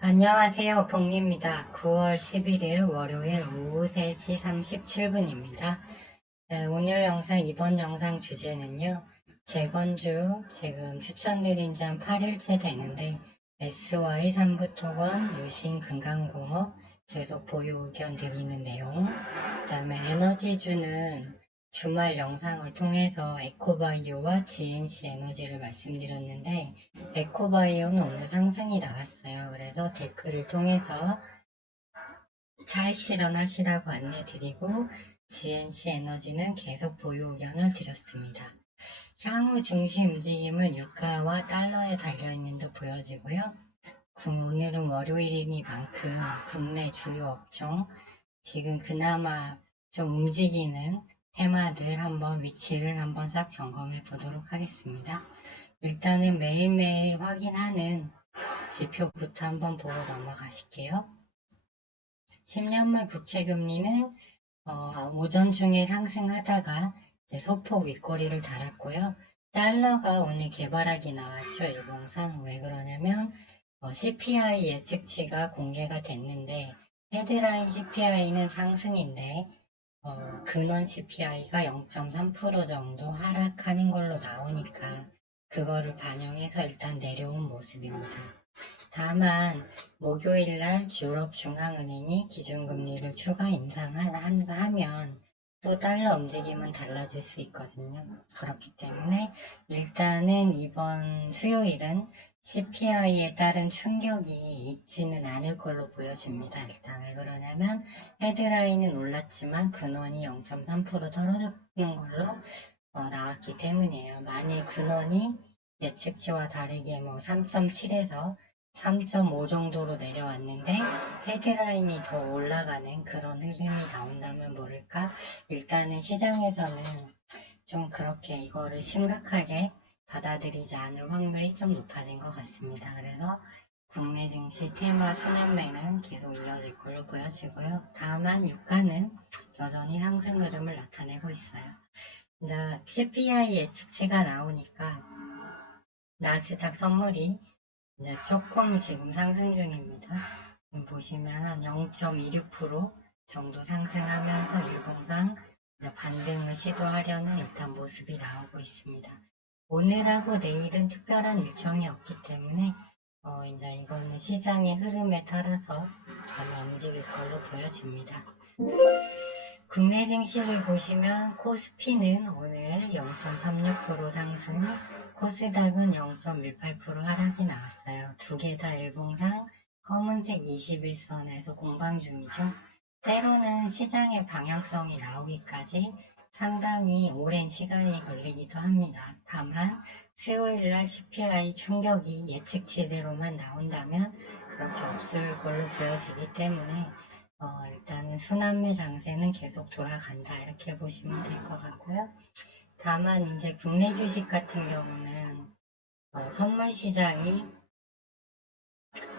안녕하세요. 복리입니다. 9월 11일 월요일 오후 3시 37분입니다. 오늘 영상, 이번 영상 주제는요. 재건주 지금 추천드린 지 한 8일째 되는데 SY 삼부토건 유신 금강공업 계속 보유 의견 드리는 내용, 그 다음에 에너지주는 주말 영상을 통해서 에코바이오와 GNC 에너지를 말씀드렸는데 에코바이오는 오늘 상승이 나왔어요. 그래서 댓글을 통해서 차익 실현하시라고 안내드리고 GNC 에너지는 계속 보유 의견을 드렸습니다. 향후 증시 움직임은 유가와 달러에 달려있는 듯 보여지고요. 오늘은 월요일이니만큼 국내 주요 업종 지금 그나마 좀 움직이는 테마들 한번 위치를 한번 싹 점검해 보도록 하겠습니다. 일단은 매일매일 확인하는 지표부터 한번 보고 넘어가실게요. 10년물 국채금리는 오전 중에 상승하다가 소폭 윗꼬리를 달았고요. 달러가 오늘 개발하기 나왔죠. 일봉상. 왜 그러냐면 CPI 예측치가 공개가 됐는데 헤드라인 CPI는 상승인데 근원 CPI가 0.3% 정도 하락하는 걸로 나오니까 그거를 반영해서 일단 내려온 모습입니다. 다만 목요일날 유럽중앙은행이 기준금리를 추가 인상하면 또 달러 움직임은 달라질 수 있거든요. 그렇기 때문에 일단은 이번 수요일은 CPI에 따른 충격이 있지는 않을 걸로 보여집니다. 일단 왜 그러냐면 헤드라인은 올랐지만 근원이 0.3% 떨어졌는 걸로 나왔기 때문이에요. 만일 근원이 예측치와 다르게 3.7에서 3.5 정도로 내려왔는데 헤드라인이 더 올라가는 그런 흐름이 나온다면 모를까? 일단은 시장에서는 좀 그렇게 이거를 심각하게 받아들이지 않을 확률이 좀 높아진 것 같습니다. 그래서 국내 증시 테마 순환매는 계속 이어질 걸로 보여지고요. 다만 유가는 여전히 상승 흐름을 나타내고 있어요. 이제 CPI 예측치가 나오니까 나스닥 선물이 이제 조금 지금 상승 중입니다. 보시면 한 0.26% 정도 상승하면서 일봉상 반등을 시도하려는 일단 모습이 나오고 있습니다. 오늘하고 내일은 특별한 일정이 없기 때문에 이제 이거는 시장의 흐름에 따라서 아마 움직일 걸로 보여집니다. 국내 증시를 보시면 코스피는 오늘 0.36% 상승, 코스닥은 0.18% 하락이 나왔어요. 두 개 다 일봉상 검은색 21선에서 공방 중이죠. 때로는 시장의 방향성이 나오기까지 상당히 오랜 시간이 걸리기도 합니다. 다만 수요일날 CPI 충격이 예측치대로만 나온다면 그렇게 없을 걸로 보여지기 때문에 일단은 순환매 장세는 계속 돌아간다 이렇게 보시면 될 것 같고요. 다만 이제 국내 주식 같은 경우는 선물 시장이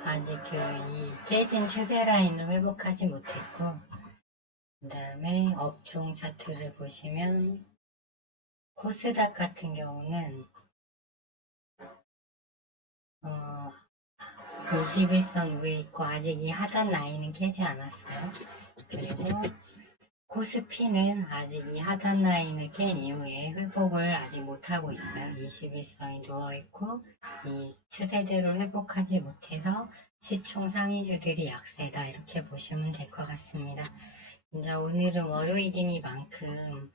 아직 이 깨진 추세 라인을 회복하지 못했고, 그 다음에 업종 차트를 보시면 코스닥 같은 경우는 21선 위에 있고 아직 이 하단 라인은 깨지 않았어요. 그리고 코스피는 아직 이 하단 라인을 깬 이후에 회복을 아직 못하고 있어요. 21선이 누워있고 이 추세대로 회복하지 못해서 시총 상위주들이 약세다 이렇게 보시면 될 것 같습니다. 이제 오늘은 월요일이니만큼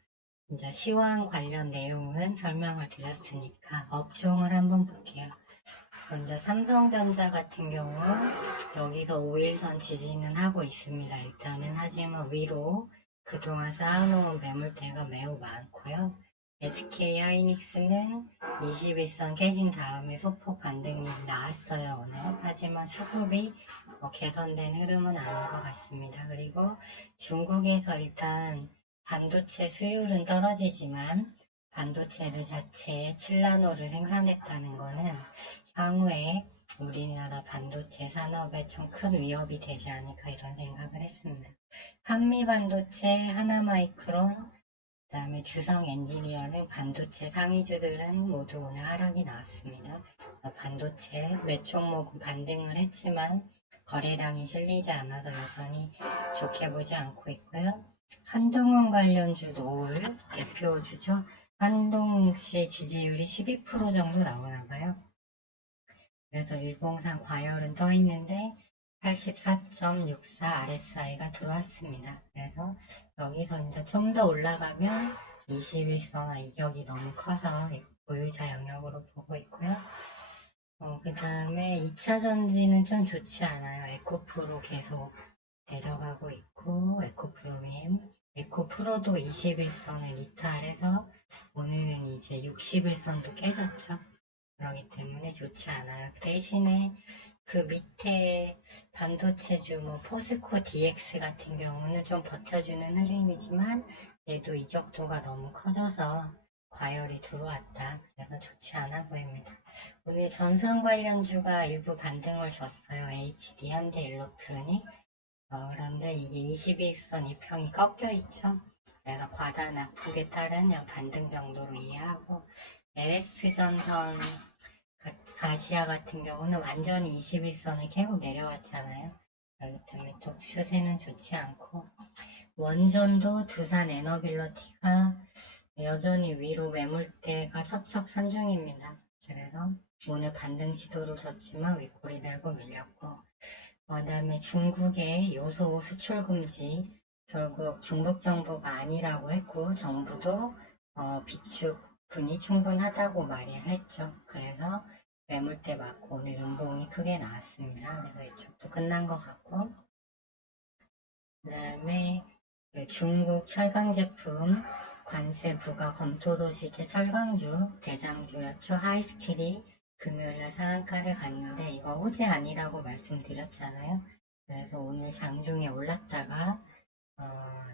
이제 시황 관련 내용은 설명을 드렸으니까 업종을 한번 볼게요. 먼저 삼성전자 같은 경우 여기서 5일선 지지는 하고 있습니다. 일단은 하지만 위로 그동안 쌓아놓은 매물대가 매우 많고요. SK하이닉스는 21선 깨진 다음에 소폭 반등이 나왔어요 오늘. 하지만 수급이 개선된 흐름은 아닌 것 같습니다. 그리고 중국에서 일단 반도체 수율은 떨어지지만 반도체를 자체에 7나노를 생산했다는 것은 향후에 우리나라 반도체 산업에 좀 큰 위협이 되지 않을까 이런 생각을 했습니다. 한미반도체, 하나마이크론, 그 다음에 주성 엔지니어링 반도체 상위주들은 모두 오늘 하락이 나왔습니다. 반도체 몇 종목은 반등을 했지만 거래량이 실리지 않아서 여전히 좋게 보지 않고 있고요. 한동훈 관련주 노을 대표주죠. 한동씨 지지율이 12% 정도 나오나봐요. 그래서 일봉상 과열은 떠 있는데 84.64 RSI가 들어왔습니다. 그래서 여기서 이제 좀 더 올라가면 21선화 이격이 너무 커서 보유자 영역으로 보고 있고요. 그 다음에 2차 전지는 좀 좋지 않아요. 에코프로 계속 내려가고 있고, 에코프로민. 에코프로도 21선을 이탈해서 오늘은 이제 61선도 깨졌죠. 그렇기 때문에 좋지 않아요. 대신에 그 밑에 반도체주 포스코 DX 같은 경우는 좀 버텨주는 흐름이지만 얘도 이격도가 너무 커져서 과열이 들어왔다. 그래서 좋지 않아 보입니다. 오늘 전선 관련주가 일부 반등을 줬어요. HD, 현대, 일렉트로닉. 그런데 이게 21선 이평이 꺾여 있죠. 내가 과다 낙폭에 따른 반등 정도로 이해하고 LS전선 아시아 같은 경우는 완전히 21선을 계속 내려왔잖아요. 그렇기 때문에 또 추세는 좋지 않고 원전도 두산 에너빌러티가 여전히 위로 매물대가 첩첩산중입니다. 그래서 오늘 반등 시도를 줬지만 윗골이 달고 밀렸고 그 다음에 중국의 요소 수출 금지 결국 중국 정부가 아니라고 했고 정부도 비축분이 충분하다고 말을 했죠. 그래서 매물대 맞고 오늘 음봉이 크게 나왔습니다. 그래서 이쪽도 끝난 것 같고 그 다음에 중국 철강 제품 관세 부과 검토 도식의 철강주 대장주였죠. 하이스틸이 금요일날 상한가를 갔는데 이거 호재 아니라고 말씀드렸잖아요. 그래서 오늘 장중에 올랐다가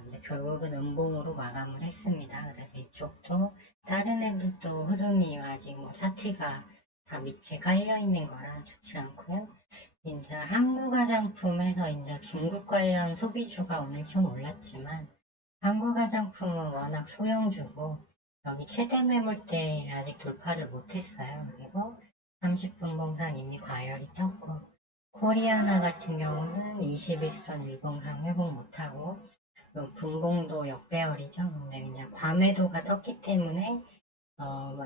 이제 결국은 음봉으로 마감을 했습니다. 그래서 이쪽도 다른 애들도 흐름이 아직 차트가 다 밑에 깔려 있는 거라 좋지 않고요. 이제 한국화장품에서 이제 중국 관련 소비주가 오늘 좀 올랐지만 한국화장품은 워낙 소형주고 여기 최대 매물대 아직 돌파를 못했어요. 그리고 30분 봉상 이미 과열이 떴고 코리아나 같은 경우는 21선 일봉상 회복 못하고 분봉도 역배열이죠. 근데 이제 과매도가 떴기 때문에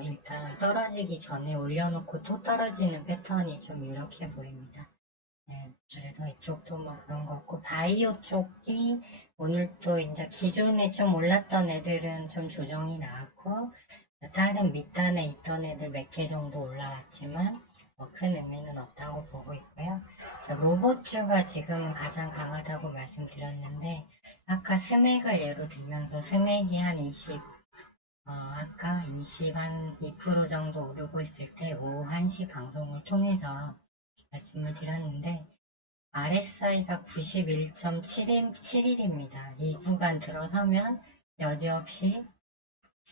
일단 떨어지기 전에 올려놓고 또 떨어지는 패턴이 좀 이렇게 보입니다. 네, 그래서 이쪽도 그런 거 같고 바이오 쪽이 오늘 또 이제 기존에 좀 올랐던 애들은 좀 조정이 나왔고 다른 밑단에 있던 애들 몇 개 정도 올라왔지만 큰 의미는 없다고 보고 있고요. 로봇주가 지금은 가장 강하다고 말씀드렸는데 아까 스맥을 예로 들면서 스맥이 한 20, 아까 20 한 2% 정도 오르고 있을 때 오후 1시 방송을 통해서 말씀을 드렸는데 RSI가 91.71입니다. 이 구간 들어서면 여지없이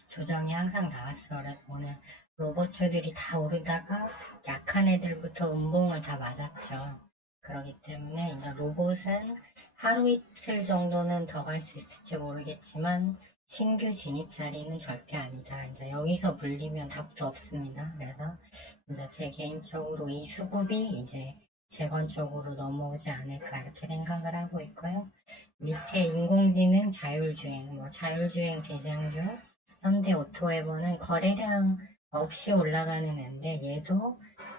조정이 항상 나왔어요. 그래서 오늘 로봇주들이 다 오르다가 약한 애들부터 음봉을 다 맞았죠. 그렇기 때문에 이제 로봇은 하루 이틀 정도는 더 갈 수 있을지 모르겠지만 신규 진입 자리는 절대 아니다. 이제 여기서 물리면 답도 없습니다. 그래서 이제 제 개인적으로 이 수급이 이제 재건 쪽으로 넘어오지 않을까 이렇게 생각을 하고 있고요. 밑에 인공지능 자율주행, 자율주행 대장주 현대오토에버는 거래량 없이 올라가는 애인데 얘도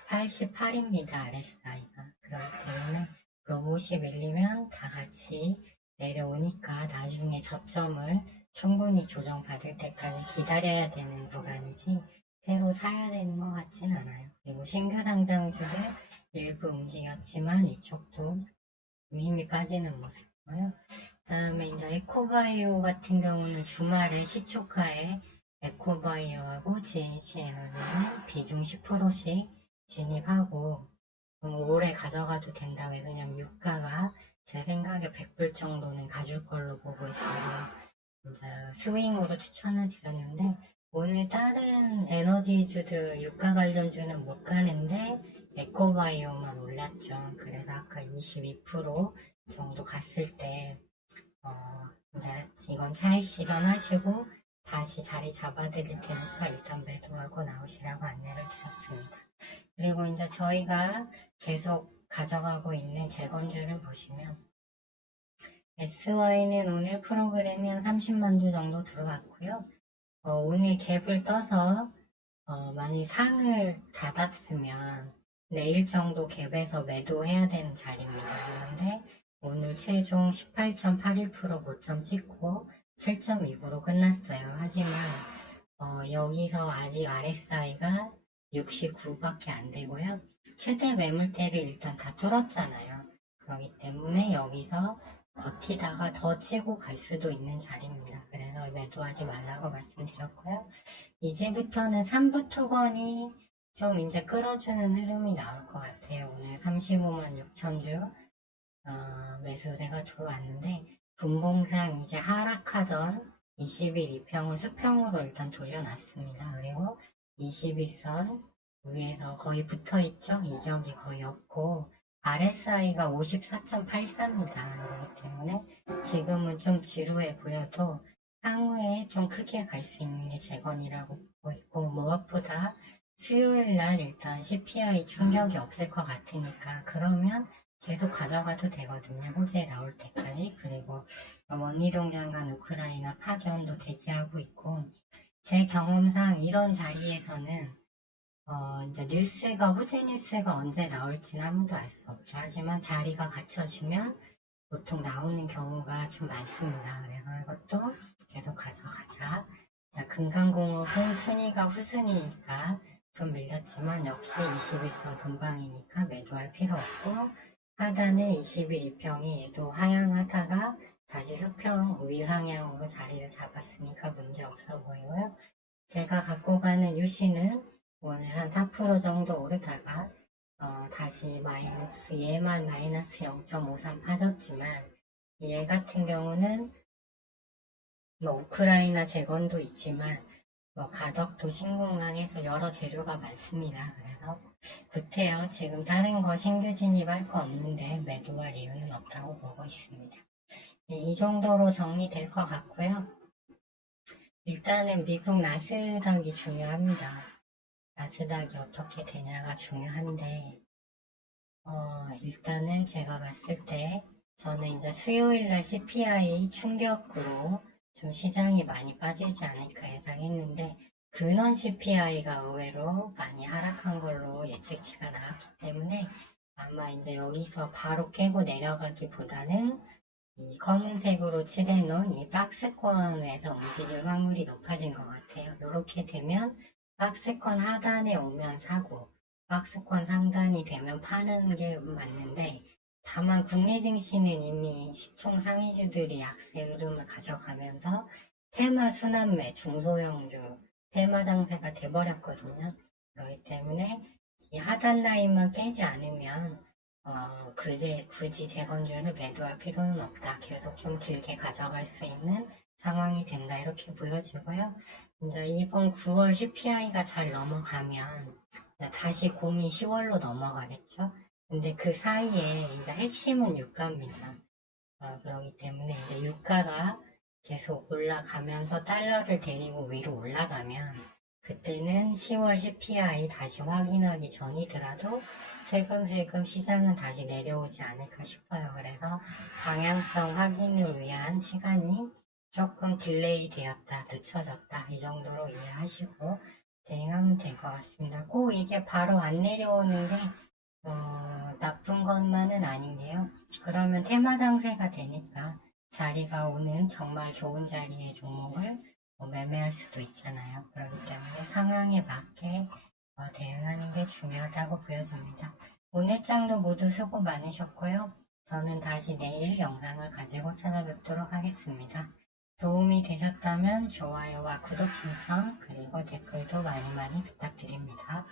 88입니다. RSI가. 그렇기 때문에 로봇이 밀리면 다 같이 내려오니까 나중에 저점을 충분히 조정받을 때까지 기다려야 되는 구간이지 새로 사야 되는 것 같진 않아요. 그리고 신규 상장주들 일부 움직였지만 이쪽도 힘이 빠지는 모습이고요. 그 다음에 이제 에코바이오 같은 경우는 주말에 시초가에 에코바이오하고 GNC 에너지는 비중 10%씩 진입하고 오래 가져가도 된다. 왜냐면 유가가 제 생각에 100불 정도는 가줄 걸로 보고 있어요. 이제 스윙으로 추천을 드렸는데 오늘 다른 에너지주들 유가 관련주는 못 가는데 에코바이오만 올랐죠. 그래서 아까 22% 정도 갔을 때 이제 이건 차익 실현하시고 다시 자리 잡아드릴 테니까 일단 매도하고 나오시라고 안내를 드렸습니다. 그리고 이제 저희가 계속 가져가고 있는 재건주를 보시면 SY는 오늘 프로그램이 한 30만 주 정도 들어왔고요. 오늘 갭을 떠서 만약 상을 닫았으면 내일 정도 갭에서 매도해야 되는 자리입니다. 그런데 오늘 최종 18.81% 고점 찍고 7.29로 끝났어요. 하지만 여기서 아직 RSI가 69밖에 안 되고요. 최대 매물대를 일단 다 뚫었잖아요. 그렇기 때문에 여기서 버티다가 더 치고 갈 수도 있는 자리입니다. 그래서 매도하지 말라고 말씀드렸고요. 이제부터는 3부 토건이 좀 이제 끌어주는 흐름이 나올 것 같아요. 오늘 35만 6천 주 매수세가 들어왔는데 분봉상 이제 하락하던 20일 이평을 수평으로 일단 돌려놨습니다. 그리고 21선 위에서 거의 붙어있죠. 이격이 거의 없고 RSI가 54.84입니다. 그렇기 때문에 지금은 좀 지루해 보여도 향후에 좀 크게 갈 수 있는 게 재건이라고 보고 있고 무엇보다 수요일날 일단 CPI 충격이 없을 것 같으니까 그러면 계속 가져가도 되거든요. 호재 나올 때까지. 그리고 원희룡 장관 우크라이나 파견도 대기하고 있고 제 경험상 이런 자리에서는 이제 호재 뉴스가 언제 나올지는 아무도 알 수 없죠. 하지만 자리가 갖춰지면 보통 나오는 경우가 좀 많습니다. 그래서 이것도 계속 가져가자. 자, 금강공업은 순위가 후순위니까 좀 밀렸지만 역시 21선 금방이니까 매도할 필요 없고 하단에 21 2평이 얘도 하향하다가 다시 수평 위상향으로 자리를 잡았으니까 문제 없어 보이고요. 제가 갖고 가는 유시는 오늘 한 4% 정도 오르다가 다시 얘만 마이너스 0.53 빠졌지만 얘 같은 경우는 뭐 우크라이나 재건도 있지만 뭐 가덕도 신공항에서 여러 재료가 많습니다. 그래서 구태여 지금 다른 거 신규 진입할 거 없는데 매도할 이유는 없다고 보고 있습니다. 네, 이 정도로 정리될 것 같고요. 일단은 미국 나스닥이 중요합니다. 나스닥이 어떻게 되냐가 중요한데 일단은 제가 봤을 때 저는 이제 수요일날 CPI 충격으로 좀 시장이 많이 빠지지 않을까 예상했는데 근원 CPI가 의외로 많이 하락한 걸로 예측치가 나왔기 때문에 아마 이제 여기서 바로 깨고 내려가기보다는 이 검은색으로 칠해놓은 이 박스권에서 움직일 확률이 높아진 것 같아요. 이렇게 되면 박스권 하단에 오면 사고 박스권 상단이 되면 파는 게 맞는데 다만 국내 증시는 이미 시총 상위주들이 약세 흐름을 가져가면서 테마 순환매 중소형주 테마 장세가 돼버렸거든요. 그렇기 때문에 이 하단 라인만 깨지 않으면 굳이 재건주를 매도할 필요는 없다. 계속 좀 길게 가져갈 수 있는 상황이 된다. 이렇게 보여지고요. 이제 이번 9월 CPI가 잘 넘어가면 다시 공이 10월로 넘어가겠죠. 근데 그 사이에 이제 핵심은 유가입니다. 그렇기 때문에 이제 유가가 계속 올라가면서 달러를 데리고 위로 올라가면 그때는 10월 CPI 다시 확인하기 전이더라도 슬금슬금 시장은 다시 내려오지 않을까 싶어요. 그래서 방향성 확인을 위한 시간이 조금 딜레이 되었다, 늦춰졌다 이 정도로 이해하시고 대응하면 될 것 같습니다. 꼭 이게 바로 안 내려오는 게 나쁜 것만은 아닌데요. 그러면 테마 장세가 되니까 자리가 오는 정말 좋은 자리의 종목을 매매할 수도 있잖아요. 그렇기 때문에 상황에 맞게 대응하는 게 중요하다고 보여집니다. 오늘 장도 모두 수고 많으셨고요. 저는 다시 내일 영상을 가지고 찾아뵙도록 하겠습니다. 도움이 되셨다면 좋아요와 구독 신청 그리고 댓글도 많이 부탁드립니다.